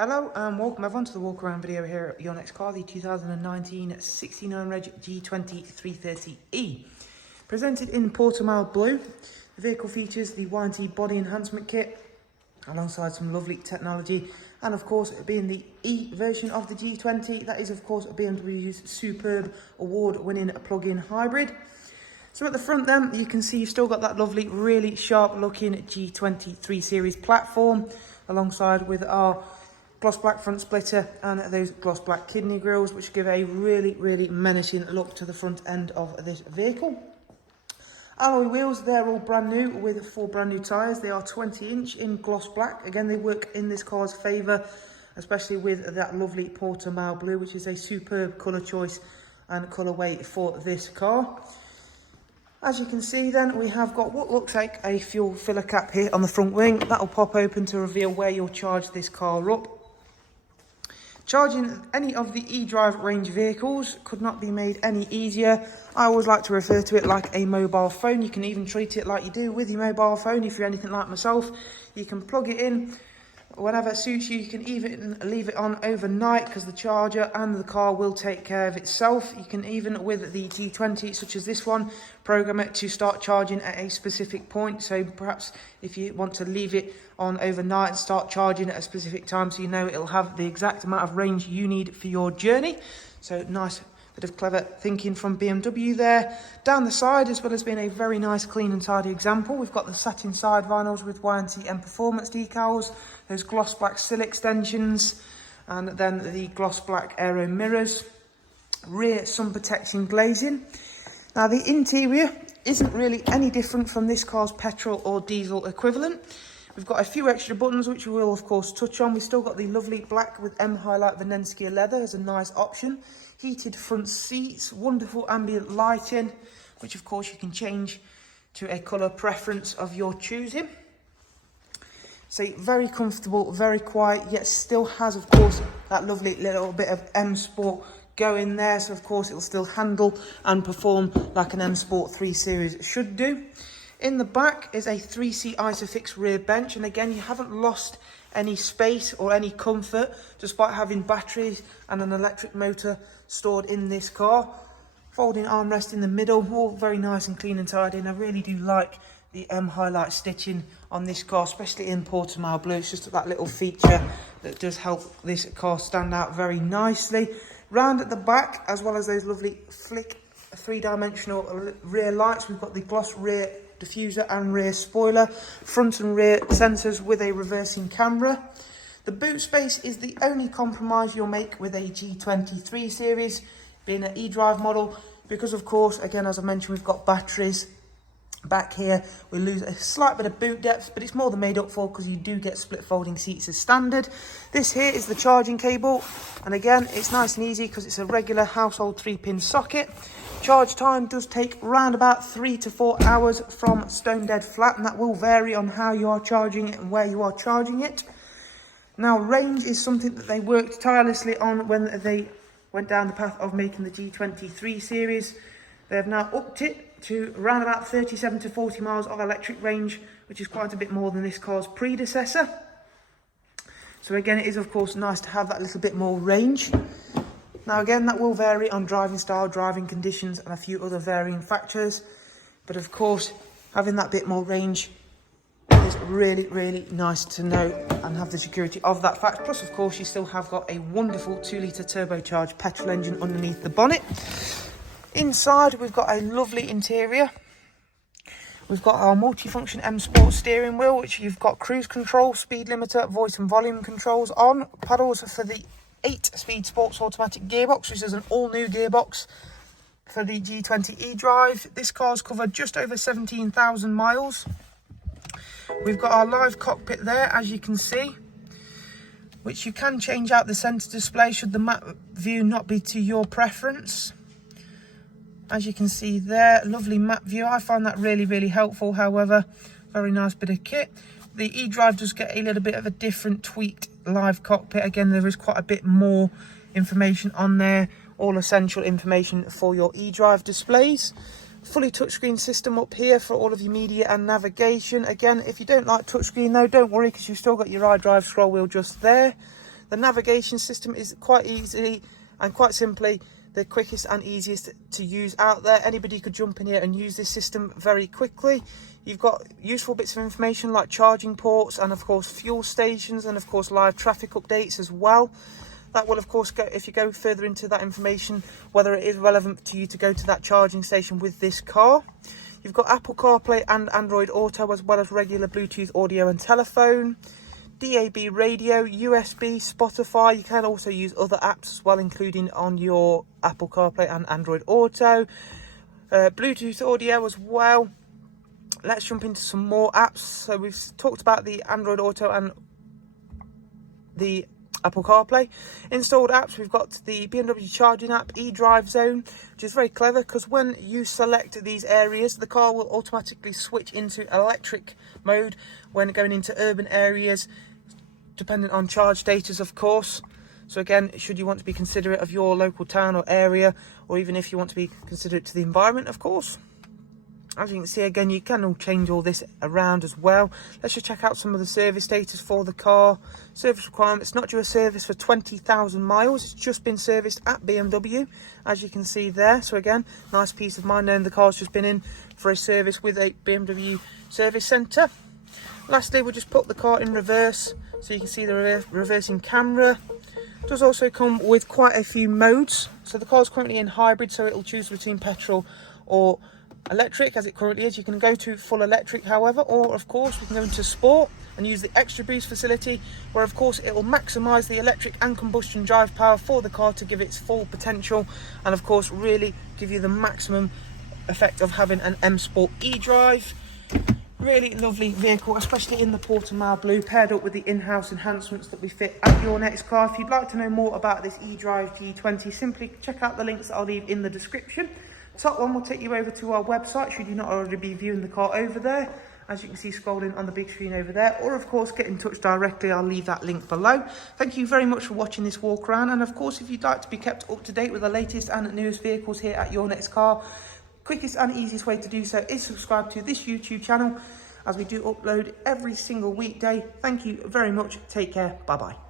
Hello and welcome everyone to the walk around video here at your next car, the 2019 69 Reg G20 330E. Presented in Portimao blue, the vehicle features the warranty body enhancement kit alongside some lovely technology, and of course being the E version of the G20, that is of course BMW's superb award-winning plug-in hybrid. So at the front then, you can see you've still got that lovely, really sharp looking G20 3 Series platform alongside with our gloss black front splitter and those gloss black kidney grills, which give a really menacing look to the front end of this vehicle. Alloy wheels, they're all brand new with 4 brand new tyres. They are 20-inch in gloss black. Again, they work in this car's favour, especially with that lovely Portimao blue, which is a superb colour choice and colourway for this car. As you can see then, we have got what looks like a fuel filler cap here on the front wing. That will pop open to reveal where you'll charge this car up. Charging any of the Edrive range vehicles could not be made any easier. I always like to refer to it like a mobile phone. You can even treat it like you do with your mobile phone if you're anything like myself. You can plug it in whenever it suits you. You can even leave it on overnight because the charger and the car will take care of itself. You can even, with the G20 such as this one, program it to start charging at a specific point. So perhaps if you want to leave it on overnight and start charging at a specific time, so you know it'll have the exact amount of range you need for your journey. So nice bit of clever thinking from BMW there. Down the side, as well as being a very nice clean and tidy example, we've got the satin side vinyls with warranty and performance decals, those gloss black sill extensions, and then the gloss black aero mirrors, rear sun protection glazing. Now the interior isn't really any different from this car's petrol or diesel equivalent. We've got a few extra buttons which we will of course touch on. We've still got the lovely black with M highlight Venenskia leather as a nice option. Heated front seats, wonderful ambient lighting, which of course you can change to a colour preference of your choosing. So very comfortable, very quiet, yet still has of course that lovely little bit of M Sport going there. So of course it'll still handle and perform like an M Sport 3 Series should do. In the back is a 3-seat Isofix rear bench, and again you haven't lost any space or any comfort despite having batteries and an electric motor stored in this car. Folding armrest in the middle, all very nice and clean and tidy, and I really do like the M highlight stitching on this car, especially in Portimao blue. It's just that little feature that does help this car stand out very nicely. Round at the back, as well as those lovely flick 3-dimensional rear lights, we've got the gloss rear diffuser and rear spoiler, front and rear sensors with a reversing camera. The boot space is the only compromise you'll make with a G20 3 Series, being an Edrive model, because of course, again, as I mentioned, we've got batteries back here. We lose a slight bit of boot depth, but it's more than made up for because you do get split folding seats as standard. This here is the charging cable, and again, it's nice and easy because it's a regular household 3-pin socket. Charge time does take around about 3 to 4 hours from stone dead flat, and that will vary on how you are charging it and where you are charging it. Now, range is something that they worked tirelessly on when they went down the path of making the G20 3 Series. They have now upped it to around about 37 to 40 miles of electric range, which is quite a bit more than this car's predecessor. So again, it is of course nice to have that little bit more range. Now again, that will vary on driving style, driving conditions, and a few other varying factors. But of course, having that bit more range is really nice to know and have the security of that fact. Plus, of course, you still have got a wonderful 2-litre turbocharged petrol engine underneath the bonnet. Inside, we've got a lovely interior. We've got our multifunction M Sport steering wheel, which you've got cruise control, speed limiter, voice and volume controls on. Paddles for the 8-speed sports automatic gearbox, which is an all-new gearbox for the G20 eDrive. This car's covered just over 17,000 miles. We've got our live cockpit there, as you can see, which you can change out the centre display should the map view not be to your preference. As you can see there, lovely map view. I find that really helpful. However, very nice bit of kit. The eDrive does get a little bit of a different tweaked live cockpit. Again, there is quite a bit more information on there, all essential information for your eDrive displays. Fully touchscreen system up here for all of your media and navigation. Again, if you don't like touchscreen though, don't worry, because you've still got your iDrive scroll wheel just there. The navigation system is quite easily and quite simply the quickest and easiest to use out there. Anybody could jump in here and use this system very quickly. You've got useful bits of information like charging ports and of course fuel stations, and of course live traffic updates as well. That will of course go, if you go further into that information, whether it is relevant to you to go to that charging station with this car. You've got Apple CarPlay and Android Auto, as well as regular Bluetooth audio and telephone, DAB radio, USB, Spotify. You can also use other apps as well, including on your Apple CarPlay and Android Auto, Bluetooth audio as well. Let's jump into some more apps. So we've talked about the Android Auto and the Apple CarPlay. Installed apps, we've got the BMW charging app, Edrive Zone, which is very clever because when you select these areas, the car will automatically switch into electric mode when going into urban areas, depending on charge status of course. So again, should you want to be considerate of your local town or area, or even if you want to be considerate to the environment of course. As you can see, again, you can all change all this around as well. Let's just check out some of the service status for the car. Service requirements, not due a service for 20,000 miles. It's just been serviced at BMW, as you can see there. So again, nice peace of mind knowing the car's just been in for a service with a BMW service centre. Lastly, we'll just put the car in reverse so you can see the reversing camera. It does also come with quite a few modes. So the car's currently in hybrid, so it'll choose between petrol or electric as it currently is. You can go to full electric however, or of course we can go into sport and use the extra boost facility, where of course it will maximise the electric and combustion drive power for the car to give its full potential, and of course really give you the maximum effect of having an M Sport eDrive. Really lovely vehicle, especially in the Portimao blue, paired up with the in-house enhancements that we fit at your next car. If you'd like to know more about this eDrive G20, simply check out the links that I'll leave in the description. Top one will take you over to our website, should you not already be viewing the car over there, as you can see scrolling on the big screen over there, or of course get in touch directly. I'll leave that link below. Thank you very much for watching this walk around, and of course if you'd like to be kept up to date with the latest and newest vehicles here at Your Next Car, quickest and easiest way to do so is subscribe to this YouTube channel, as we do upload every single weekday. Thank you very much, take care, bye bye.